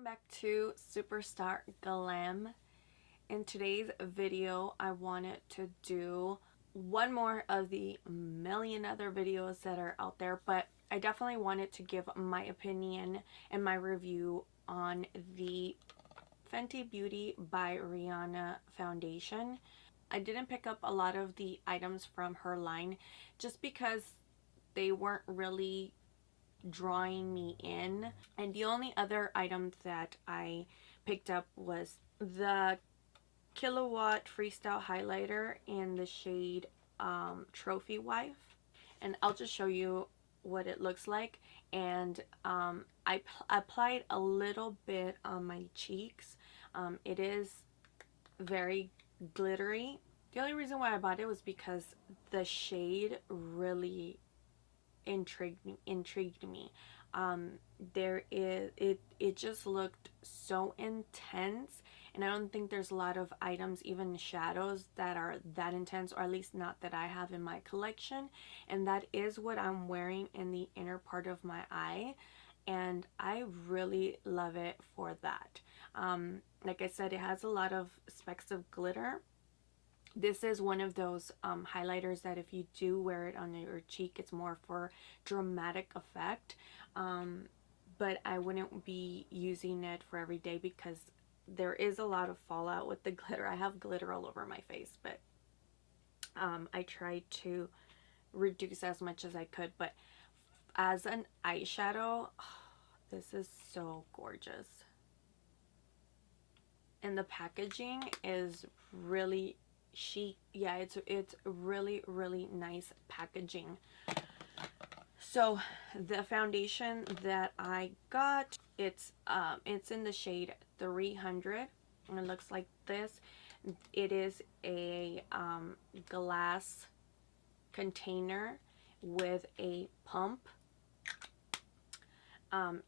Welcome back to Superstarglam. In today's video, I wanted to do one more of the million other videos that are out there, but I definitely wanted to give my opinion and my review on the Fenty Beauty by Rihanna foundation. I didn't pick up a lot of the items from her line just because they weren't really drawing me in, and the only other item that I picked up was the Kilowatt Freestyle highlighter in the shade Trophy Wife, and I'll just show you what it looks like. And I applied a little bit on my cheeks. It is very glittery. The only reason why I bought it was because the shade really intrigued me. It just looked so intense, and I don't think there's a lot of items, even shadows, that are that intense, or at least not that I have in my collection. And that is what I'm wearing in the inner part of my eye, and I really love it for that. Like I said, it has a lot of specks of glitter. This is one of those highlighters that if you do wear it on your cheek, it's more for dramatic effect. But I wouldn't be using it for every day because there is a lot of fallout with the glitter. I have glitter all over my face, but I tried to reduce as much as I could. But as an eyeshadow, this is so gorgeous. And the packaging is really chic. Yeah, it's really nice packaging. So the foundation that I got, it's in the shade 300, and it looks like this. It is a glass container with a pump.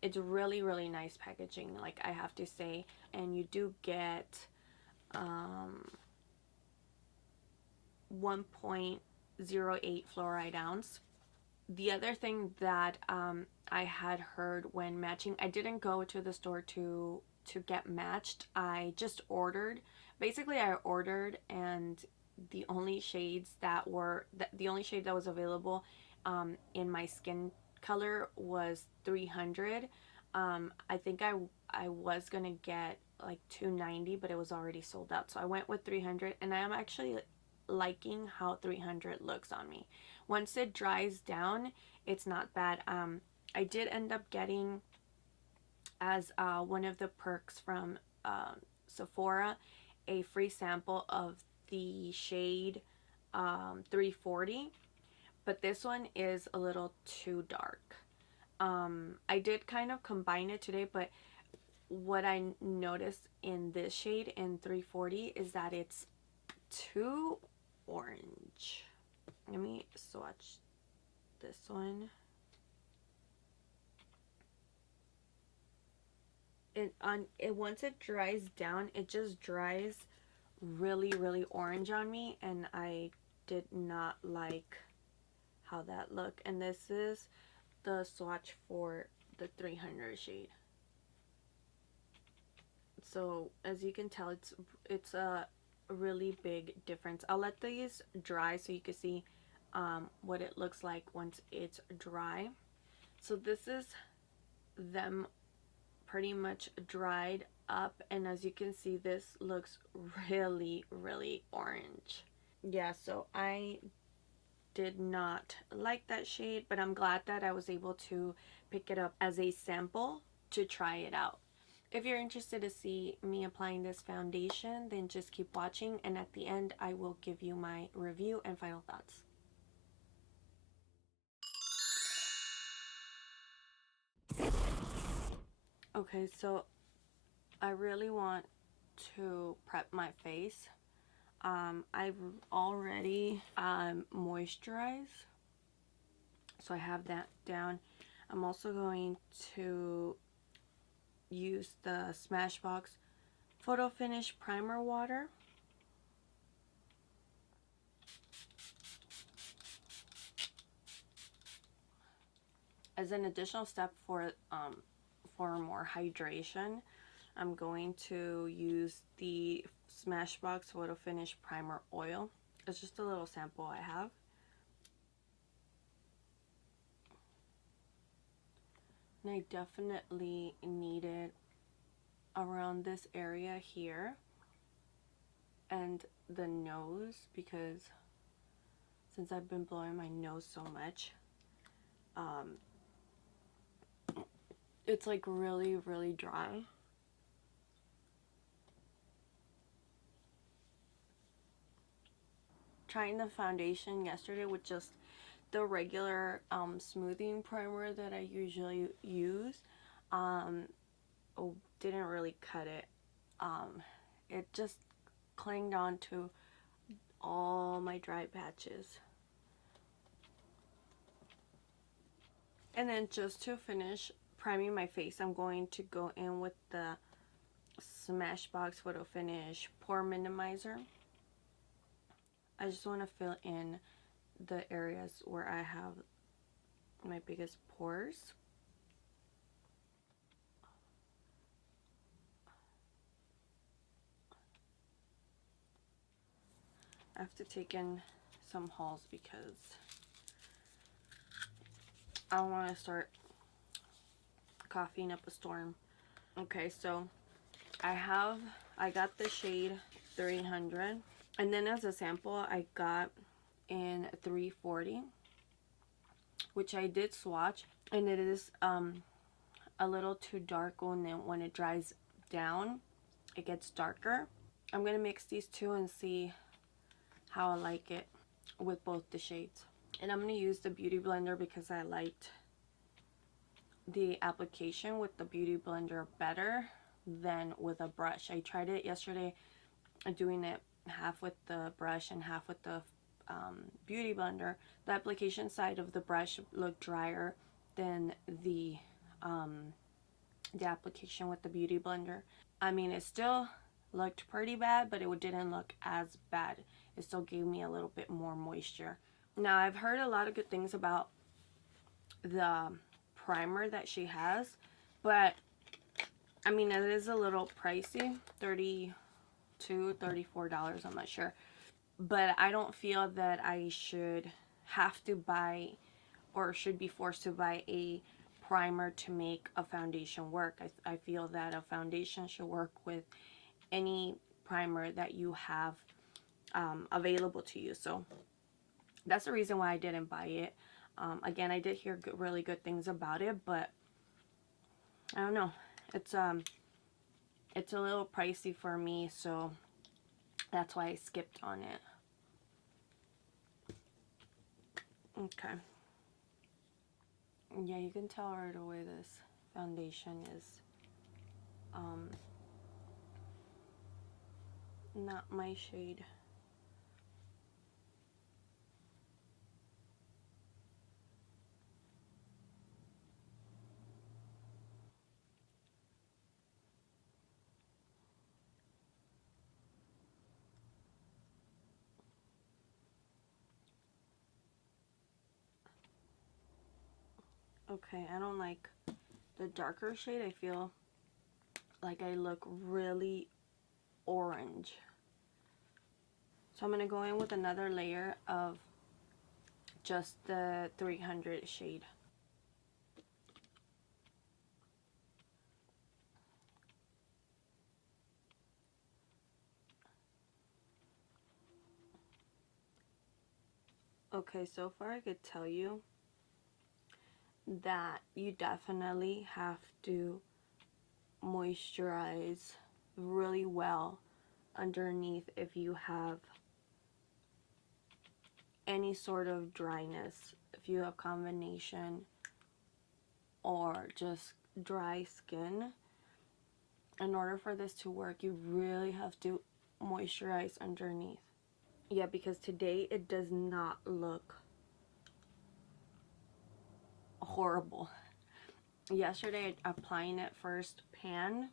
It's really nice packaging, like I have to say. And you do get 1.08 fluoride ounce. The other thing that I had heard when matching, I didn't go to the store to get matched. I just ordered. Basically, I ordered, and the only shades that were the only shade that was available in my skin color was 300. I think I was gonna get like 290, but it was already sold out, so I went with 300, and I am actually liking how 300 looks on me. Once it dries down, it's not bad. I did end up getting, as one of the perks from Sephora, a free sample of the shade 340, but this one is a little too dark. I did kind of combine it today, but what I noticed in this shade in 340 is that it's too orange. Let me swatch this one. Once it dries down, it just dries really orange on me, and I did not like how that looked. And this is the swatch for the 300 shade. So as you can tell, it's a really big difference. I'll let these dry so you can see what it looks like once it's dry. So this is them pretty much dried up, and as you can see, this looks really orange. Yeah, so I did not like that shade, but I'm glad that I was able to pick it up as a sample to try it out. If you're interested to see me applying this foundation, then just keep watching, and at the end I will give you my review and final thoughts. Okay, so I really want to prep my face. I've already moisturized, so I have that down. I'm also going to use the Smashbox Photo Finish Primer Water. As an additional step for for more hydration, I'm going to use the Smashbox Photo Finish Primer Oil. It's just a little sample I have. And I definitely need it around this area here and the nose, because since I've been blowing my nose so much, it's like really dry. Trying the foundation yesterday with just the regular smoothing primer that I usually use, didn't really cut it. It just clinged on to all my dry patches. And then just to finish priming my face, I'm going to go in with the Smashbox Photo Finish Pore Minimizer. I just want to fill in the areas where I have my biggest pores. I have to take in some hauls because I don't want to start coughing up a storm. Okay, so I got the shade 300, and then as a sample I got in 340, which I did swatch, and it is a little too dark, and then when it dries down it gets darker. I'm gonna mix these two and see how I like it with both the shades. And I'm gonna use the Beauty Blender because I liked the application with the Beauty Blender better than with a brush. I tried it yesterday, doing it half with the brush and half with the Beauty Blender. The application side of the brush looked drier than the application with the Beauty Blender. I mean, it still looked pretty bad, but it didn't look as bad. It still gave me a little bit more moisture. Now, I've heard a lot of good things about the primer that she has, but I mean, it is a little pricey, $32, $34, I'm not sure. But I don't feel that I should have to buy or should be forced to buy a primer to make a foundation work. I feel that a foundation should work with any primer that you have available to you. So that's the reason why I didn't buy it. Again, I did hear really good things about it, but I don't know. It's a little pricey for me, so that's why I skipped on it. Okay. Yeah, you can tell right away this foundation is not my shade. Okay, I don't like the darker shade. I feel like I look really orange. So I'm going to go in with another layer of just the 300 shade. Okay, so far I could tell you that you definitely have to moisturize really well underneath if you have any sort of dryness, if you have combination or just dry skin. In order for this to work, you really have to moisturize underneath. Yeah, because today it does not look horrible. Yesterday, applying it first pan,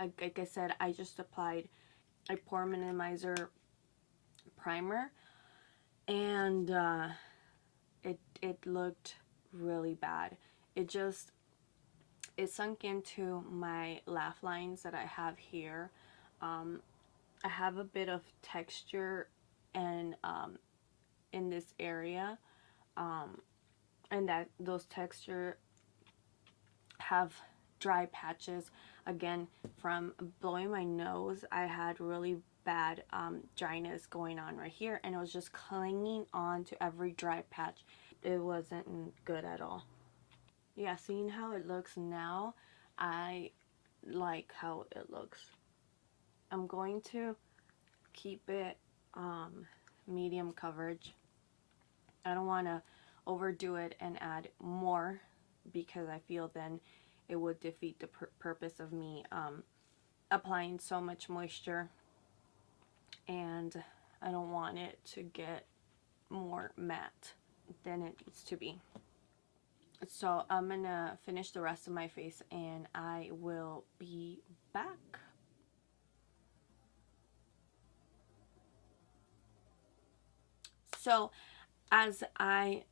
like I said, I just applied a pore minimizer primer, and it looked really bad. It just, It sunk into my laugh lines that I have here. I have a bit of texture and in this area, and that those texture have dry patches. Again, from blowing my nose, I had really bad dryness going on right here, and it was just clinging on to every dry patch. It wasn't good at all. Yeah, seeing how it looks now, I like how it looks. I'm going to keep it medium coverage. I don't want to overdo it and add more, because I feel then it would defeat the purpose of me applying so much moisture, and I don't want it to get more matte than it needs to be. So I'm gonna finish the rest of my face and I will be back. So as I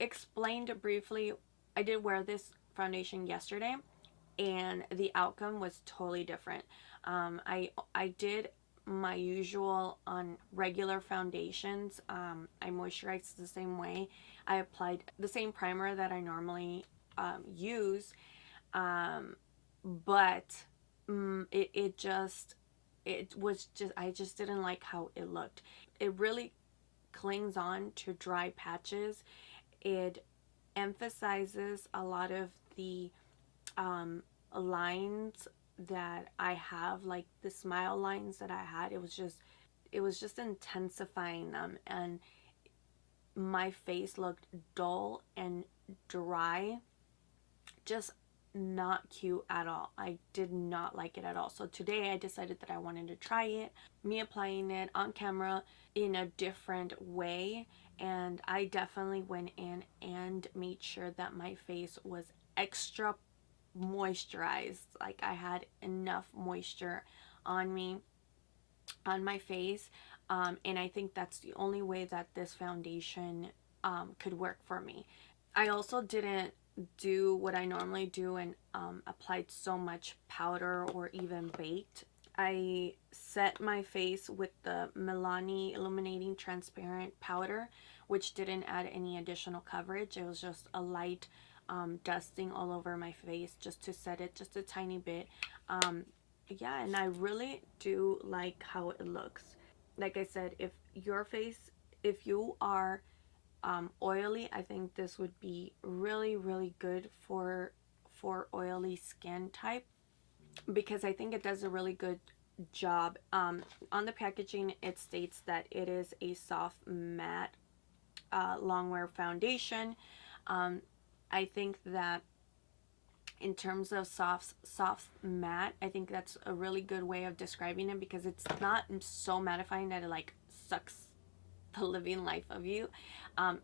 explained briefly, I did wear this foundation yesterday and the outcome was totally different. I did my usual on regular foundations. I moisturized the same way. I applied the same primer that I normally use, but I just didn't like how it looked. It really clings on to dry patches. It emphasizes a lot of the lines that I have, like the smile lines that I had. It was just intensifying them, and my face looked dull and dry, just not cute at all. I did not like it at all. So today I decided that I wanted to try it, me applying it on camera in a different way, and I definitely went in and made sure that my face was extra moisturized. Like I had enough moisture on me, on my face, and I think that's the only way that this foundation could work for me. I also didn't do what I normally do and applied so much powder or even baked. I set my face with the Milani Illuminating Transparent Powder, which didn't add any additional coverage. It was just a light dusting all over my face just to set it just a tiny bit. Yeah, and I really do like how it looks. Like I said, if you are oily, I think this would be really, really good for oily skin type, because I think it does a really good job. On the packaging, it states that it is a soft matte long wear foundation. I think that in terms of soft matte, I think that's a really good way of describing it, because it's not so mattifying that it like sucks the living life of you.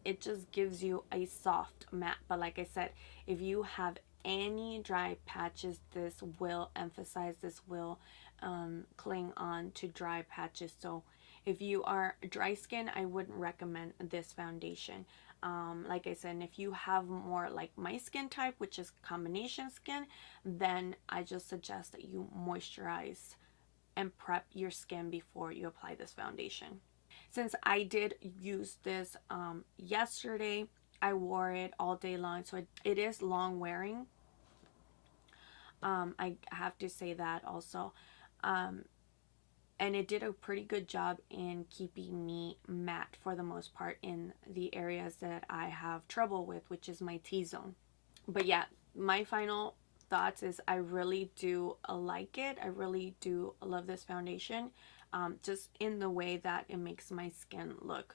It just gives you a soft matte. But like I said, if you have any dry patches, this will emphasize, this will cling on to dry patches. So if you are dry skin, I wouldn't recommend this foundation. Like I said, if you have more like my skin type, which is combination skin, then I just suggest that you moisturize and prep your skin before you apply this foundation. Since I did use this yesterday, I wore it all day long, so it is long wearing. I have to say that also. And it did a pretty good job in keeping me matte for the most part in the areas that I have trouble with, which is my T-zone. But yeah, my final thoughts is I really do like it. I really do love this foundation, just in the way that it makes my skin look.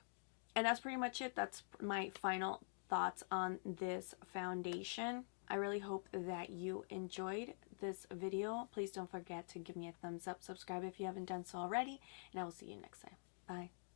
And that's pretty much it. That's my final thoughts on this foundation. I really hope that you enjoyed this video. Please don't forget to give me a thumbs up, subscribe if you haven't done so already, and I will see you next time. Bye.